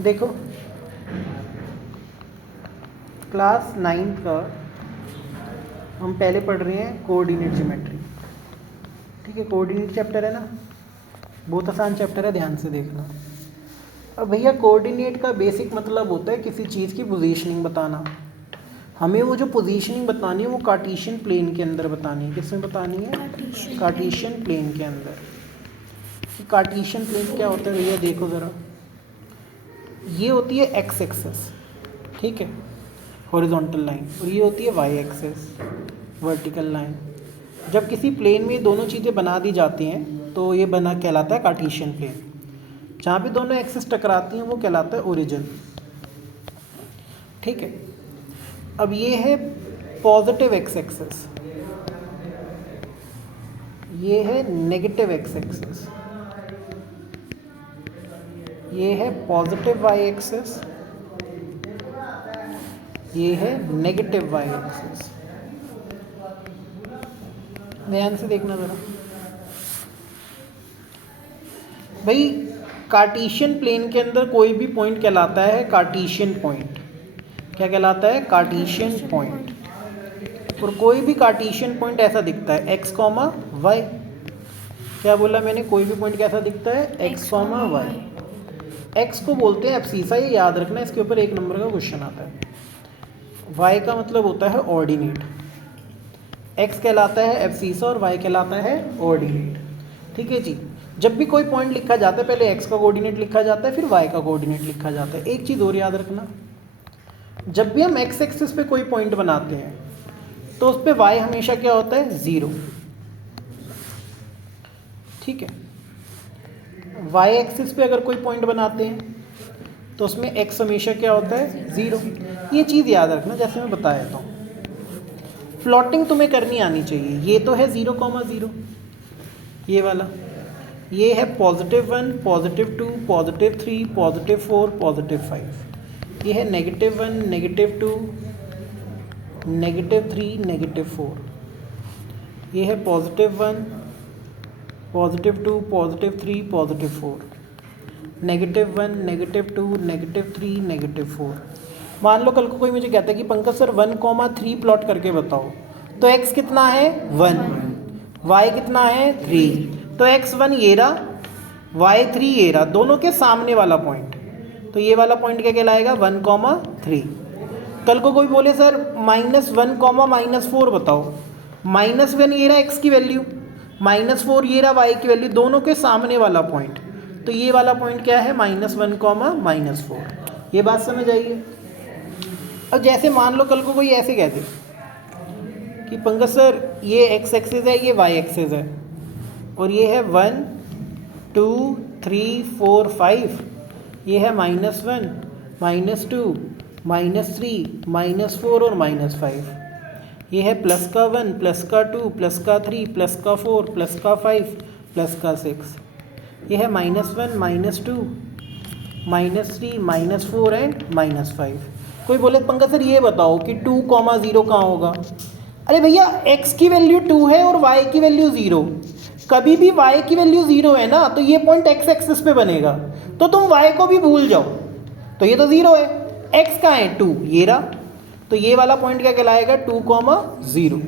देखो क्लास 9 का हम पहले पढ़ रहे हैं कोऑर्डिनेट ज्योमेट्री। ठीक है, कोऑर्डिनेट चैप्टर है ना, बहुत आसान चैप्टर है, ध्यान से देखना। अब भैया कोऑर्डिनेट का बेसिक मतलब होता है किसी चीज़ की पोजीशनिंग बताना। हमें वो जो पोजीशनिंग बतानी है वो कार्टेशियन प्लेन के अंदर बतानी है। किसमें बतानी है? कार्टेशियन प्लेन के अंदर। कार्टेशियन प्लेन क्या होता है भैया, देखो ज़रा, ये होती है एक्स एक्सिस, ठीक है, हॉरिजॉन्टल लाइन, और ये होती है वाई एक्सिस, वर्टिकल लाइन। जब किसी प्लेन में दोनों चीज़ें बना दी जाती हैं तो ये बना कहलाता है कार्टेशियन प्लेन। जहाँ पे दोनों एक्सिस टकराती हैं वो कहलाता है ओरिजिन। ठीक है, अब ये है पॉजिटिव एक्स एक्सिस, ये है नेगेटिव एक्स एक्सिस, ये है पॉजिटिव वाई एक्सिस, ये है नेगेटिव वाई एक्सिस। ध्यान से देखना ज़रा भाई, कार्टेशियन प्लेन के अंदर कोई भी पॉइंट कहलाता है कार्टेशियन पॉइंट। क्या कहलाता है? Cartesian point. और कोई भी कार्टेशियन पॉइंट ऐसा दिखता है एक्स कॉमा वाई। क्या बोला मैंने? कोई भी पॉइंट कैसा दिखता है? X comma Y. एक्स को बोलते हैं एब्सिसा, ये याद रखना, इसके ऊपर 1 नंबर का क्वेश्चन आता है। वाई का मतलब होता है ऑर्डिनेट। एक्स कहलाता है एब्सिसा और वाई कहलाता है ऑर्डिनेट। ठीक है जी, जब भी कोई पॉइंट लिखा जाता है पहले एक्स का कोऑर्डिनेट लिखा जाता है, फिर वाई का कोऑर्डिनेट लिखा जाता है। एक चीज़ और याद रखना, जब भी हम एक्स एक्सिस पे कोई पॉइंट बनाते हैं तो उस पर वाई हमेशा क्या होता है? 0। ठीक है, वाई एक्सिस पे अगर कोई पॉइंट बनाते हैं तो उसमें एक्स हमेशा क्या होता है? 0। ये चीज़ याद रखना, जैसे मैं बता देता हूँ। प्लॉटिंग तुम्हें करनी आनी चाहिए। ये तो है 0,0, ये वाला, ये है +1, +2, +3, +4, +5। ये है -1, -2, -3, -4। ये है +1, +2, +3, +4, -1, -2, -3, -4। मान लो कल को कोई मुझे कहता है कि पंकज सर 1,3 प्लॉट करके बताओ, तो x कितना है? 1, y कितना है? 3। तो x1 ये रहा, y3 ये रहा, दोनों के सामने वाला पॉइंट। तो ये वाला पॉइंट क्या कहलाएगा? 1,3। कल को कोई बोले सर -1, -4 बताओ, -1 ये रहा x की वैल्यू, -4 ये रहा y की वैल्यू, दोनों के सामने वाला पॉइंट। तो ये वाला पॉइंट क्या है? -1, -4। ये बात समझ आइए। अब जैसे मान लो कल को कोई ऐसे कहते कि पंकज सर ये एक्स एक्सिस है, ये वाई एक्सिस है, और ये है 1, 2, 3, 4, 5, ये है -1, -2, -3, -4 और -5। ये है प्लस का 1, प्लस का 2, प्लस का 3, प्लस का 4, प्लस का 5, प्लस का 6। ये है -1, -2, -3, -4 एंड -5। कोई बोले पंकज सर ये बताओ कि 2,0 कहाँ होगा? अरे भैया x की वैल्यू 2 है और y की वैल्यू 0। कभी भी y की वैल्यू 0 है ना तो ये पॉइंट x एक्सिस पे बनेगा, तो तुम y को भी भूल जाओ, तो ये तो 0 है। x कहाँ है? 2, ये रहा, तो ये वाला पॉइंट क्या कहलाएगा? 2,0।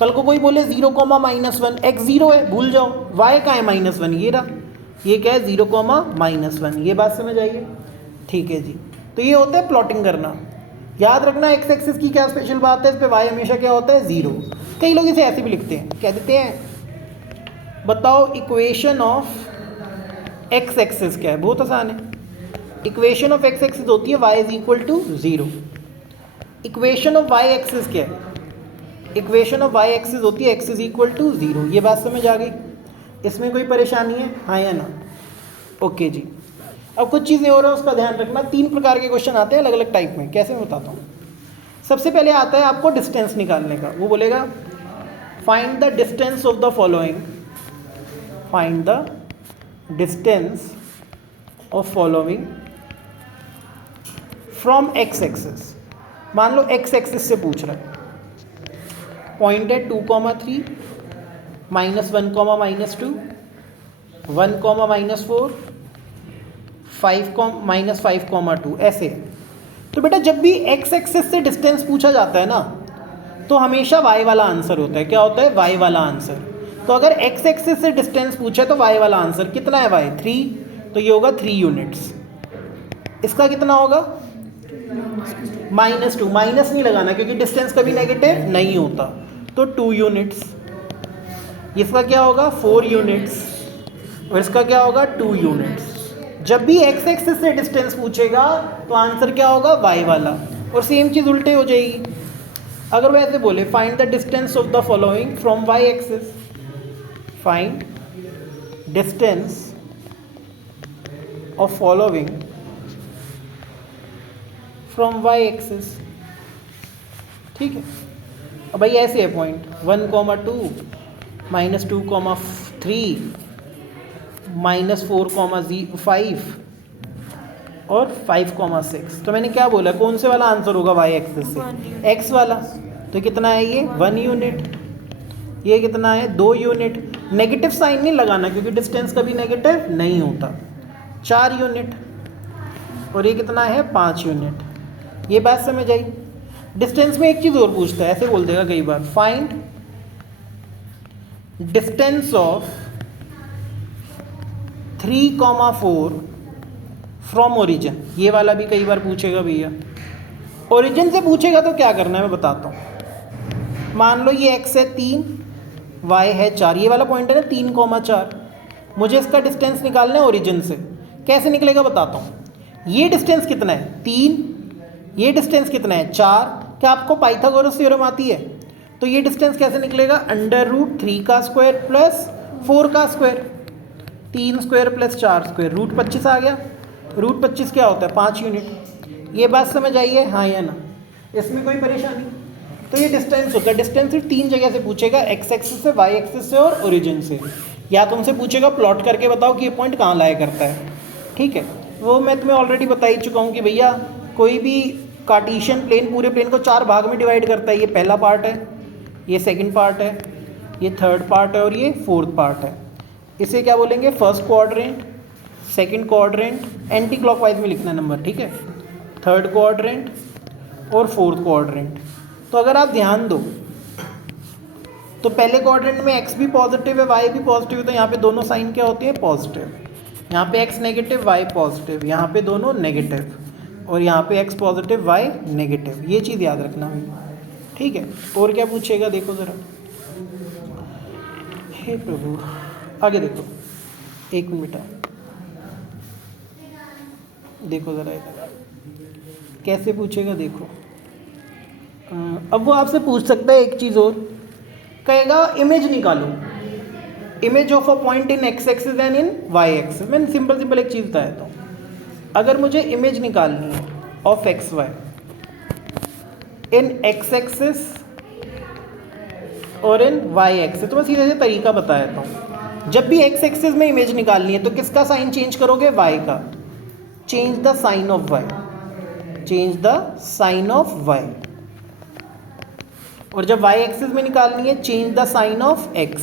कल को कोई बोले 0,-1, x 0 है, भूल जाओ, y कहाँ है? -1, ये रहा, ये क्या है? 0,-1। ये बात समझ आइए। ठीक है जी, तो ये होता है प्लॉटिंग करना। याद रखना एक्स एक्सिस की क्या स्पेशल बात है, इस पे वाई हमेशा क्या होता है? 0। कई लोग इसे ऐसे भी लिखते हैं, कह देते हैं बताओ इक्वेशन ऑफ एक्स एक्सिस क्या है। बहुत आसान है, इक्वेशन ऑफ एक्स एक्सिस होती है y = 0। Equation of y axis क्या है? इक्वेशन ऑफ वाई एक्सिस होती है x = 0। ये बात समझ आ गई? इसमें कोई परेशानी है? हाँ या ना? ओके जी। अब कुछ चीज़ें और हैं, उसका ध्यान रखना। 3 प्रकार के क्वेश्चन आते हैं अलग अलग टाइप में, कैसे मैं बताता हूँ। सबसे पहले आता है आपको डिस्टेंस निकालने का। वो बोलेगा find the distance of the following, find the distance of following from x axis. मान लो एक्स एक्सिस से पूछ रहा है, पॉइंट है 2,3, -1, -2, 1, -4, -5, ऐसे। तो बेटा जब भी x एक्सिस से डिस्टेंस पूछा जाता है ना तो हमेशा y वाला आंसर होता है। क्या होता है? y वाला आंसर। तो अगर x एक्सिस से डिस्टेंस पूछे तो y वाला आंसर कितना है? y 3, तो ये होगा 3 यूनिट्स। इसका कितना होगा? -2, माइनस नहीं लगाना क्योंकि डिस्टेंस कभी नेगेटिव नहीं होता, तो 2 यूनिट्स। इसका क्या होगा? 4 यूनिट्स। और इसका क्या होगा? 2 यूनिट्स। जब भी x एक्सिस से डिस्टेंस पूछेगा तो आंसर क्या होगा? y वाला। और सेम चीज़ उल्टे हो जाएगी। अगर वो ऐसे बोले find the distance of the following from y axis, find distance of following from y axis, ठीक है। अब भाई ऐसे है पॉइंट 1, 2, -2, 3, -4, 5 और 5, 6। तो मैंने क्या बोला? कौन से वाला आंसर होगा y एक्सिस से? x वाला। तो कितना है ये? 1 यूनिट। ये कितना है? 2 यूनिट। नेगेटिव साइन नहीं लगाना क्योंकि डिस्टेंस कभी नेगेटिव नहीं होता। 4 यूनिट। और ये कितना है? 5 यूनिट। ये बात समझ आई? डिस्टेंस में एक चीज़ और पूछता है, ऐसे बोल देगा कई बार, find distance of 3, 4 from origin. ये वाला भी कई बार पूछेगा भैया। ओरिजिन से पूछेगा तो क्या करना है मैं बताता हूँ। मान लो ये x है 3, y है 4, ये वाला पॉइंट है ना 3, 4। मुझे इसका डिस्टेंस निकालना है ओरिजिन से। कैसे निकलेगा बताता हूँ। ये डिस्टेंस कितना है? 3। ये डिस्टेंस कितना है? 4। क्या आपको पाइथागोरस थ्योरम आती है? तो ये डिस्टेंस कैसे निकलेगा? √3 का स्क्वायर प्लस 4 का स्क्वायर, 3 स्क्वायर प्लस 4 स्क्वायर, √25 आ गया। √25 क्या होता है? 5 यूनिट। ये बात समझ आई है? हाँ या ना? इसमें कोई परेशानी? तो ये डिस्टेंस होगा। डिस्टेंस सिर्फ 3 जगह से पूछेगा, x एक्सिस से, y एक्सिस से और ओरिजिन से। या तुमसे पूछेगा प्लॉट करके बताओ कि ये पॉइंट कहाँ लाया करता है, ठीक है। वो मैं तुम्हें ऑलरेडी बता ही चुका हूँ कि भैया कोई भी कार्टेशियन प्लेन पूरे प्लेन को 4 भाग में डिवाइड करता है। ये पहला पार्ट है, ये सेकंड पार्ट है, ये थर्ड पार्ट है और ये फोर्थ पार्ट है। इसे क्या बोलेंगे? First quadrant, second quadrant, anti clockwise में लिखना नंबर, ठीक है। थर्ड क्वाड्रेंट और फोर्थ क्वाड्रेंट। तो अगर आप ध्यान दो तो पहले क्वाड्रेंट में x भी पॉजिटिव है, y भी पॉजिटिव है, तो यहाँ पे दोनों साइन क्या होते हैं? पॉजिटिव। यहाँ पे x नेगेटिव, y पॉजिटिव, यहाँ पे दोनों नेगेटिव, और यहाँ पे x पॉजिटिव, y नेगेटिव। ये चीज़ याद रखना भैया, ठीक है। और क्या पूछेगा देखो ज़रा। हे प्रभु, आगे देखो, 1 मिनट देखो ज़रा इधर कैसे पूछेगा देखो। अब वो आपसे पूछ सकता है एक चीज़ और, कहेगा इमेज निकालो, image of a point in x axis and in y axis. मैंने सिंपल एक चीज़ बताया था, अगर मुझे इमेज निकालनी है of x y in x axis और इन y एक्सिस, तो मैं सीधे से तरीका बताया था। जब भी x एक्सिस में इमेज निकालनी है तो किसका साइन चेंज करोगे? y का। Change the sign of y, change the sign of y। और जब y एक्सिस में निकालनी है, change the sign of x,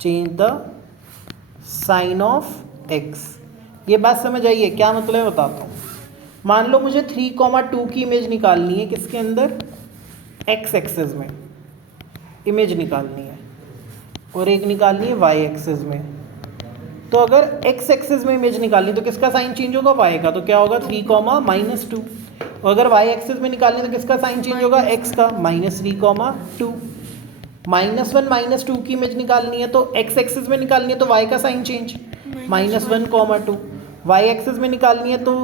change the sign of x। ये बात समझ आई है? क्या मतलब है बताता हूँ। मान लो मुझे 3, 2 की इमेज निकालनी है, किसके अंदर? x एक्सिस में इमेज निकालनी है, और एक निकालनी है y एक्सिस में। तो अगर x एक्सिस में इमेज निकालनी तो किसका साइन चेंज होगा? y का। तो क्या होगा? 3, -2। और अगर y एक्सिस में निकालनी तो किसका साइन चेंज होगा? x का, -3, -2। -1, -2 की इमेज निकालनी है तो x एक्सिस में निकालनी है तो y का साइन चेंज, -1, -2। y एक्सिस में निकालनी है तो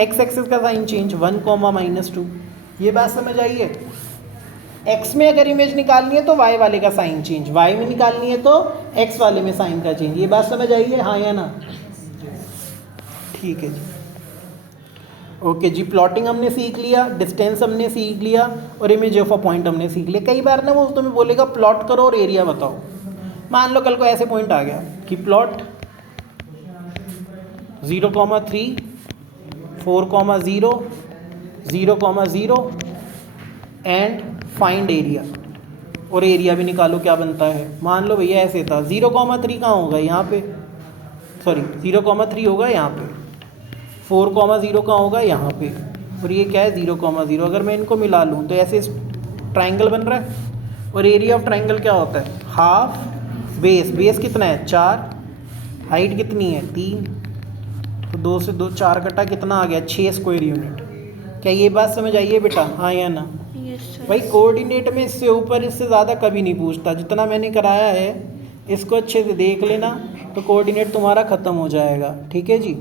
x एक्सिस का साइन चेंज, 1, -2। ये बात समझ आई है? x में अगर इमेज निकालनी है तो y वाले का साइन चेंज, y में निकालनी है तो x वाले में साइन का चेंज। ये बात समझ आई है? हाँ या ना? ठीक है जी, ओके जी। प्लॉटिंग हमने सीख लिया, डिस्टेंस हमने सीख लिया, और इमेज ऑफ अ पॉइंट हमने सीख लिया। कई बार ना वो तुम्हें बोलेगा प्लॉट करो और एरिया बताओ। मान लो कल को ऐसे पॉइंट आ गया कि प्लॉट 0,3, 4,0, 0,0 एंड फाइंड एरिया, और एरिया भी निकालो क्या बनता है। मान लो भैया ऐसे था, 0,3 कहाँ होगा? यहाँ पे, सॉरी 0,3 होगा यहाँ पे, 4,0 कहाँ होगा, यहाँ पे, और ये क्या है 0,0। अगर मैं इनको मिला लूँ तो ऐसे ट्राइंगल बन रहा है। और एरिया ऑफ ट्राइंगल क्या होता है, हाफ बेस, बेस कितना है 4, हाइट कितनी है 3, तो 2 से 2 4 कटा कितना आ गया 6 स्क्वायर यूनिट। क्या ये बात समझ आई है बेटा, हाँ या ना? भाई कोऑर्डिनेट में इससे ऊपर इससे ज़्यादा कभी नहीं पूछता, जितना मैंने कराया है इसको अच्छे से देख लेना, तो कोऑर्डिनेट तुम्हारा ख़त्म हो जाएगा। ठीक है जी।